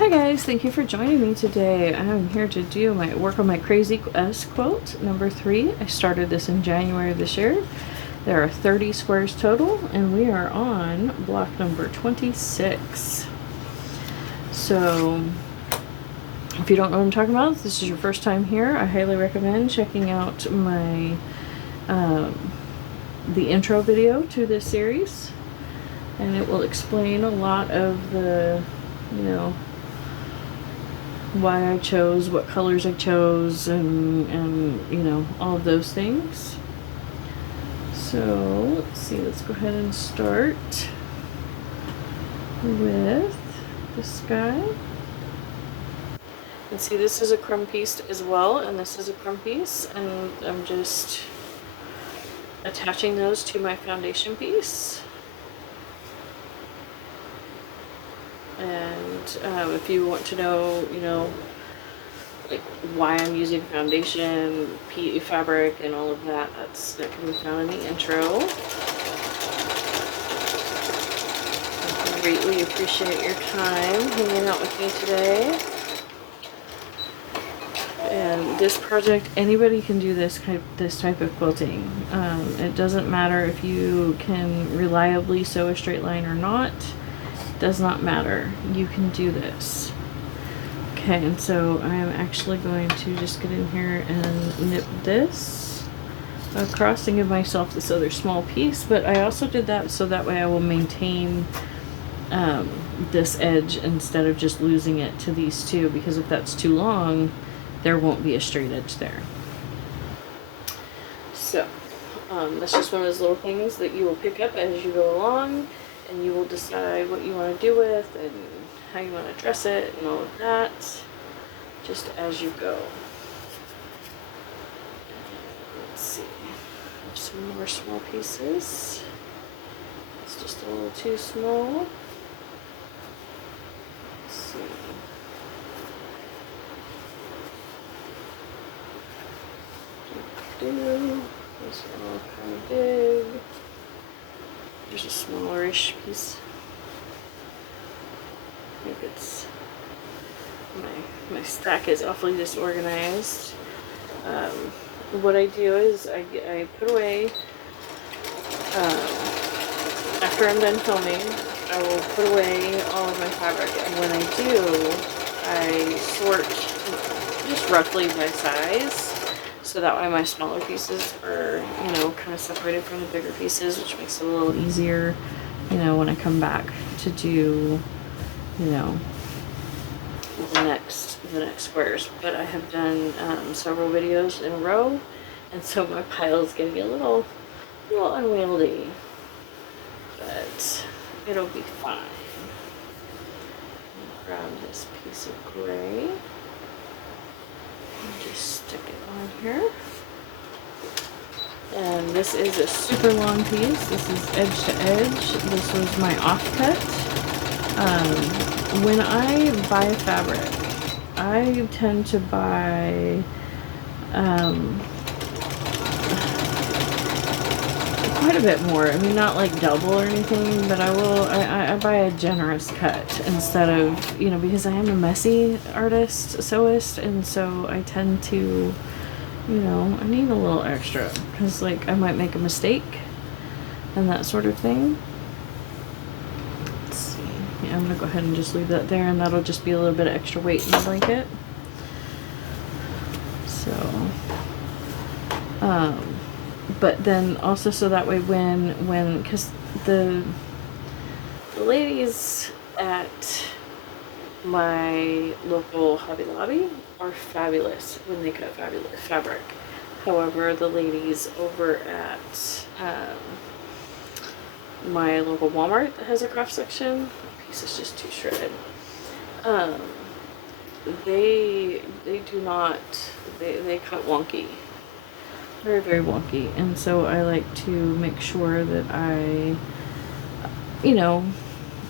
Hi guys, thank you for joining me today. I'm here to do my work on my Crazy S quilt number 3. I started this in January of this year. There are 30 squares total and we are on block number 26. So if you don't know what I'm talking about, if this is your first time here, I highly recommend checking out my the intro video to this series, and it will explain a lot of the, why I chose, what colors I chose, and all of those things. So let's see, let's go ahead and start with this guy. And see, this is a crumb piece as well, and this is a crumb piece, and I'm just attaching those to my foundation piece. And if you want to know, like why I'm using foundation, PE fabric, and all of that, that can be found in the intro. I greatly appreciate your time hanging out with me today. And this project, anybody can do this type of quilting. It doesn't matter if you can reliably sew a straight line or not. Does not matter. You can do this. Okay, and so I'm actually going to just get in here and knit this across and give myself this other small piece, but I also did that so that way I will maintain this edge instead of just losing it to these two, because if that's too long, there won't be a straight edge there. So that's just one of those little things that you will pick up as you go along, and you will decide what you want to do with and how you want to dress it and all of that, just as you go. Let's see, there's some more small pieces. It's just a little too small. Let's see. These are all kind of big. There's a smallerish piece. I think it's my stack is awfully disorganized. What I do is I put away, after I'm done filming, I will put away all of my fabric, and when I do, I sort just roughly by size, so that way my smaller pieces are, kind of separated from the bigger pieces, which makes it a little easier, when I come back to do, the next squares. But I have done several videos in a row, and so my pile is getting a little unwieldy, but it'll be fine. Grab this piece of gray. Just stick it on here. And this is a super long piece. This is edge to edge. This was my offcut. When I buy fabric, I tend to buy quite a bit more. I mean, not like double or anything, but I buy a generous cut instead of, because I am a messy sewist, and so I tend to, I need a little extra, because like I might make a mistake and that sort of thing. Let's see. Yeah, I'm gonna go ahead and just leave that there, and that'll just be a little bit of extra weight in the blanket. So but then also, so that way because the ladies at my local Hobby Lobby are fabulous when they cut fabric. However, the ladies over at my local Walmart that has a craft section, the piece is just too shredded. They do not, they cut wonky. Very, very wonky, and so I like to make sure that I,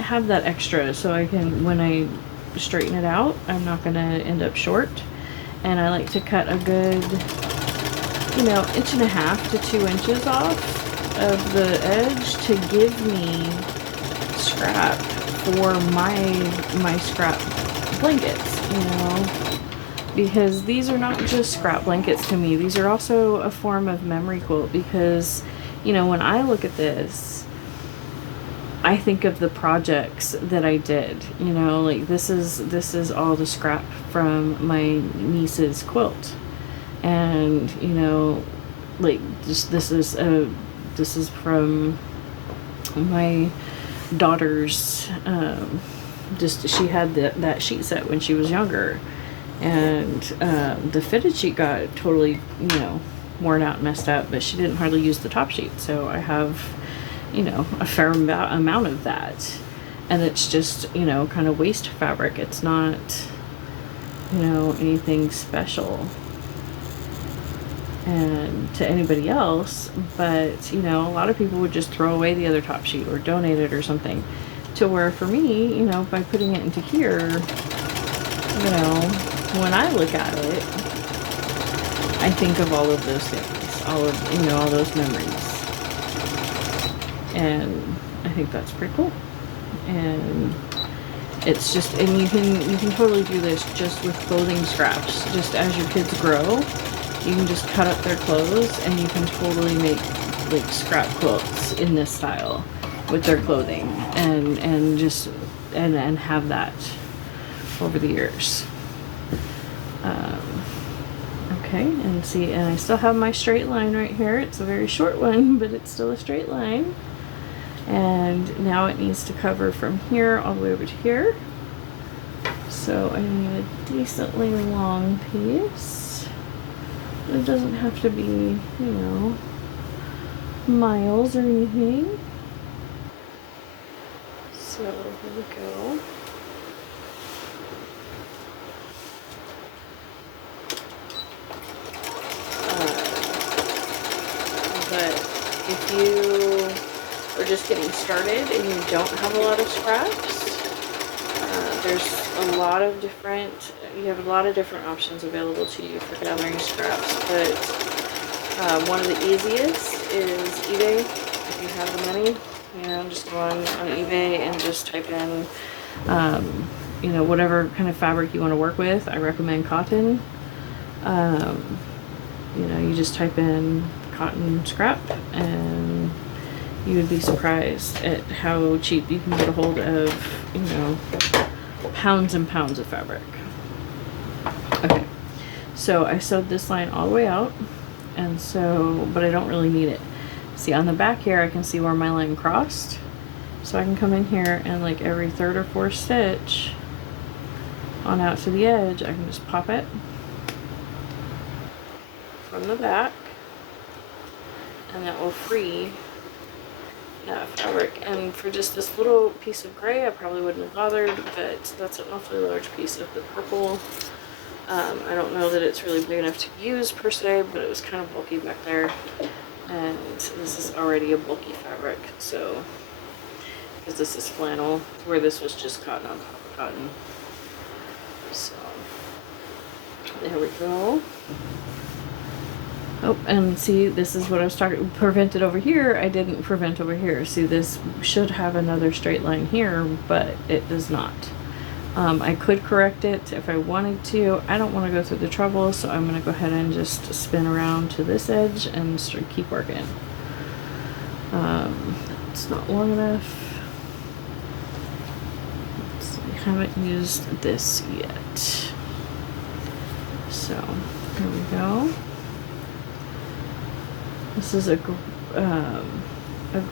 have that extra, so I can, when I straighten it out, I'm not going to end up short. And I like to cut a good, 1.5 to 2 inches off of the edge to give me scrap for my scrap blankets, you know, because these are not just scrap blankets to me. These are also a form of memory quilt because, you know, when I look at this, I think of the projects that I did, you know, like this is all the scrap from my niece's quilt. And, you know, like just this is from my daughter's, just she had that sheet set when she was younger, and the fitted sheet got totally, you know, worn out and messed up, but she didn't hardly use the top sheet, so I have, you know, a fair amount of that, and it's just, you know, kind of waste fabric. It's not, you know, anything special and to anybody else, but, you know, a lot of people would just throw away the other top sheet or donate it or something, to where for me, you know, by putting it into here, you know, when I look at it, I think of all of those things, all of, you know, all those memories, and I think that's pretty cool. And it's just, and you can totally do this just with clothing scraps. Just as your kids grow, you can just cut up their clothes and you can totally make like scrap quilts in this style with their clothing, and just and have that over the years. Okay, and see, and I still have my straight line right here. It's a very short one, but it's still a straight line. And now it needs to cover from here all the way over to here. So I need a decently long piece. It doesn't have to be, you know, miles or anything. So here we go. But if you are just getting started and you don't have a lot of scraps, there's a lot of different, you have a lot of different options available to you for gathering scraps, but one of the easiest is eBay. If you have the money, you know, just go on eBay and just type in, you know, whatever kind of fabric you want to work with. I recommend cotton. You know, you just type in cotton scrap and you would be surprised at how cheap you can get a hold of, you know, pounds and pounds of fabric. Okay, so I sewed this line all the way out, and so, but I don't really need it. See, on the back here I can see where my line crossed, so I can come in here and like every third or fourth stitch on out to the edge, I can just pop it from the back, and that will free that fabric. And for just this little piece of gray, I probably wouldn't have bothered, but that's an awfully large piece of the purple. I don't know that it's really big enough to use per se, but it was kind of bulky back there, and this is already a bulky fabric, so, because this is flannel, where this was just cotton on top of cotton. So there we go. Oh, and see, this is what I was talking, prevented over here. I didn't prevent over here. See, this should have another straight line here, but it does not. I could correct it if I wanted to. I don't want to go through the trouble, so I'm going to go ahead and just spin around to this edge and keep working. It's not long enough. So we haven't used this yet. So here we go. This is a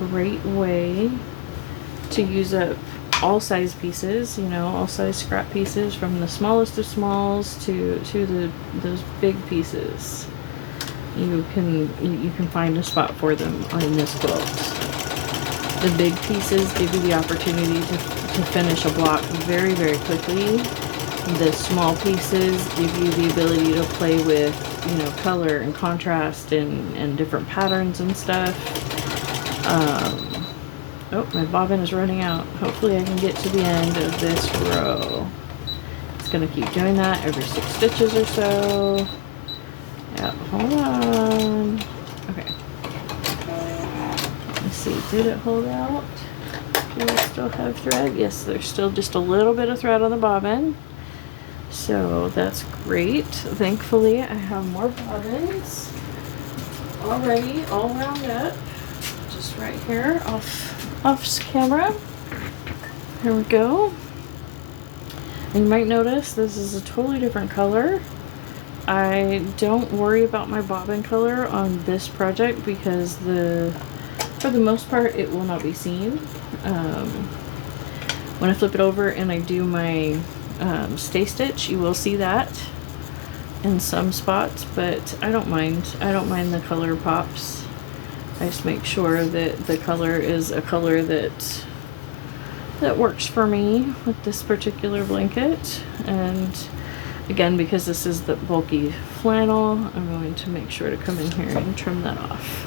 great way to use up all size pieces, you know, all size scrap pieces, from the smallest of smalls to those big pieces. You can find a spot for them on this quilt. The big pieces give you the opportunity to finish a block very, very quickly. The small pieces give you the ability to play with, you know, color and contrast and different patterns and stuff. Oh, my bobbin is running out. Hopefully I can get to the end of this row. It's gonna keep doing that every 6 stitches or so. Yep, hold on. Okay. Let's see, did it hold out? Do I still have thread? Yes, there's still just a little bit of thread on the bobbin. So that's great. Thankfully, I have more bobbins already all wound up. Just right here off camera. Here we go. And you might notice this is a totally different color. I don't worry about my bobbin color on this project because for the most part it will not be seen. When I flip it over and I do my stay stitch, you will see that in some spots, but I don't mind. I don't mind the color pops. I just make sure that the color is a color that works for me with this particular blanket. And again, because this is the bulky flannel, I'm going to make sure to come in here and trim that off.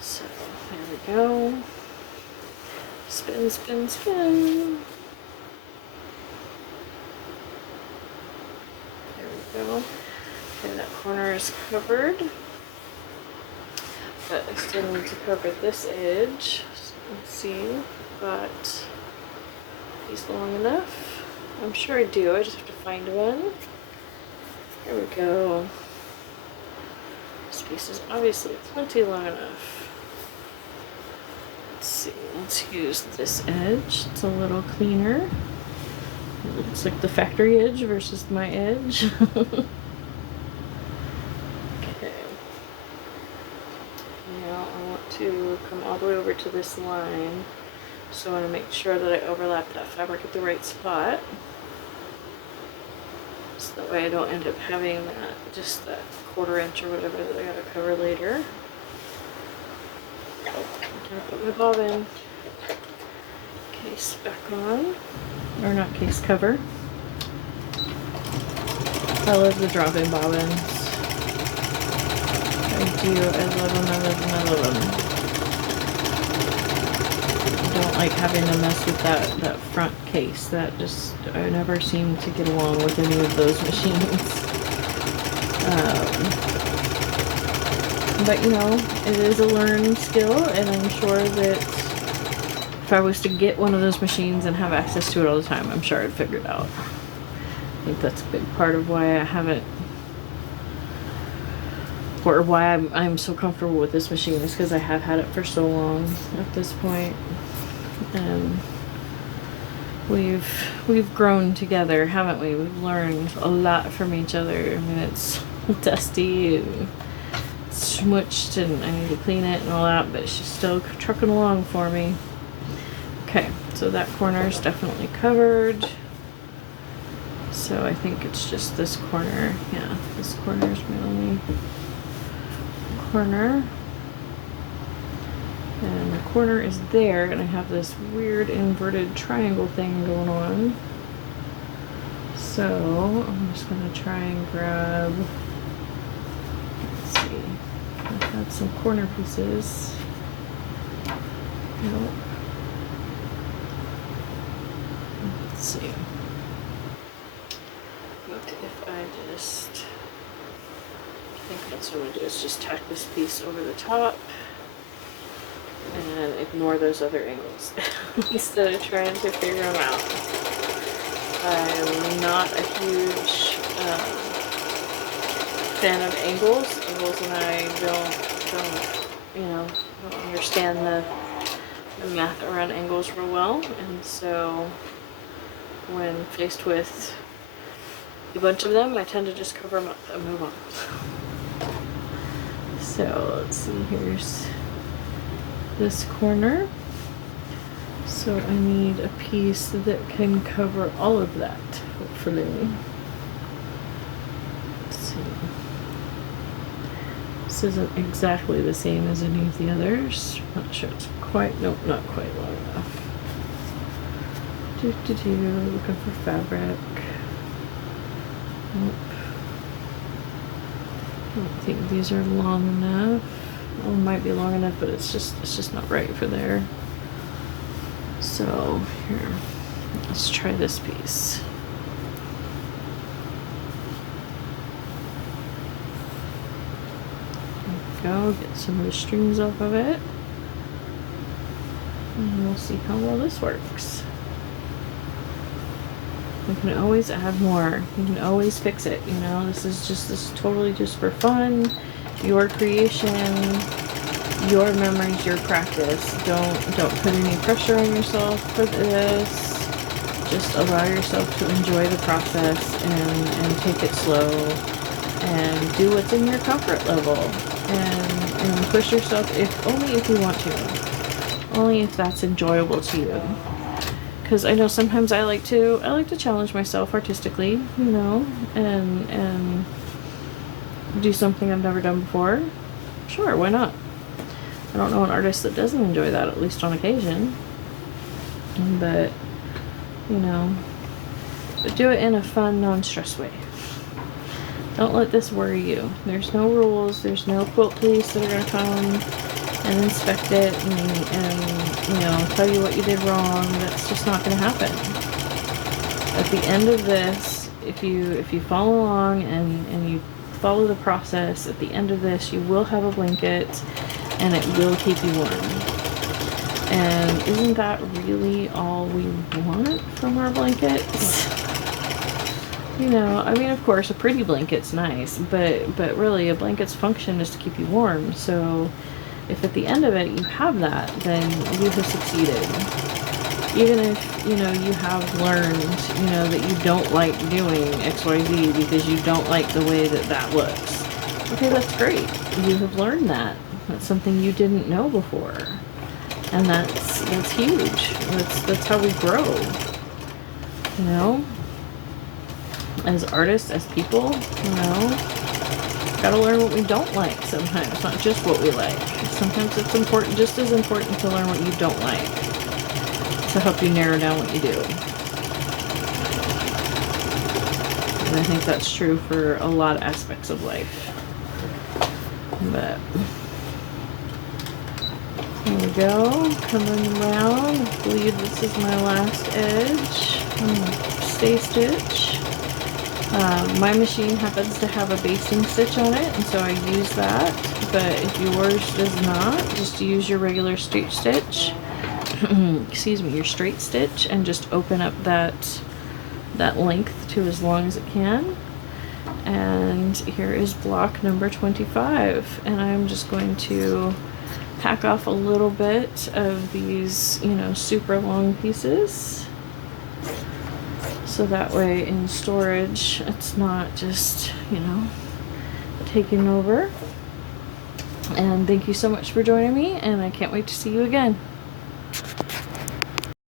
So there we go. Spin, spin, spin. There we go. Okay, that corner is covered. But I still need to cover this edge. Let's see, but piece long enough. I'm sure I do. I just have to find one. Here we go. This piece is obviously plenty long enough. Let's see. Let's use this edge. It's a little cleaner. It looks like the factory edge versus my edge. Okay. Now I want to come all the way over to this line. So I want to make sure that I overlap that fabric at the right spot. So that way I don't end up having just that 1/4 inch or whatever that I gotta cover later. I'm gonna put my bobbin case back on. Or not case, cover. I love the drop-in bobbins. I do. I love them, I love them, I love them. I don't like having to mess with that front case. That just, I never seem to get along with any of those machines. But you know, it is a learned skill, and I'm sure that if I was to get one of those machines and have access to it all the time, I'm sure I'd figure it out. I think that's a big part of why I haven't, or why I'm so comfortable with this machine, is because I have had it for so long at this point. And we've grown together, haven't we? We've learned a lot from each other. I mean, it's dusty and smushed and I need to clean it and all that, but she's still trucking along for me. Okay, so that corner is definitely covered. So I think it's just this corner. Yeah, this corner is my only corner. And the corner is there, and I have this weird inverted triangle thing going on. So I'm just gonna try and grab, let's see, I had some corner pieces. Nope. Let's see. What if I just, I think that's what I'm gonna do, is just tack this piece over the top and ignore those other angles instead of trying to figure them out. I'm not a huge fan of angles, and I don't understand the math around angles real well, and so when faced with a bunch of them, I tend to just cover them up and move on. So let's see, here's this corner. So I need a piece that can cover all of that, hopefully. Let's see. This isn't exactly the same as any of the others. Not sure it's quite, nope, not quite long enough. Looking for fabric. Nope. I don't think these are long enough. Well, it might be long enough, but it's just not right for there. So here, let's try this piece. There we go, get some of the strings off of it. And we'll see how well this works. You can always add more. You can always fix it, you know. This is totally just for fun. Your creation, your memories, your practice. Don't put any pressure on yourself for this. Just allow yourself to enjoy the process and take it slow and do what's in your comfort level and push yourself only if you want to. Only if that's enjoyable to you. Because I know sometimes I like to challenge myself artistically, you know, and do something I've never done before. Sure, why not? I don't know an artist that doesn't enjoy that, at least on occasion. But, you know, but do it in a fun, non-stress way. Don't let this worry you. There's no rules. There's no quilt police that are going to come and inspect it and, you know, tell you what you did wrong. That's just not going to happen. At the end of this, if you follow along and you follow the process, at the end of this, you will have a blanket and it will keep you warm. And isn't that really all we want from our blankets? You know, I mean, of course, a pretty blanket's nice, but really, a blanket's function is to keep you warm. So, if at the end of it you have that, then you have succeeded. Even if, you know, you have learned, you know, that you don't like doing XYZ because you don't like the way that looks. Okay, that's great. You have learned that. That's something you didn't know before. And that's huge. That's how we grow. You know? As artists, as people, you know, gotta learn what we don't like sometimes, not just what we like. Sometimes it's important, just as important to learn what you don't like to help you narrow down what you do. And I think that's true for a lot of aspects of life. But there we go, coming around. I believe this is my last edge. Stay stitch. My machine happens to have a basting stitch on it, and so I use that. But if yours does not, just use your regular straight stitch. Excuse me, your straight stitch, and just open up that length to as long as it can. And here is block number 25, and I'm just going to hack off a little bit of these, you know, super long pieces. So that way in storage, it's not just, you know, taking over. And thank you so much for joining me, and I can't wait to see you again.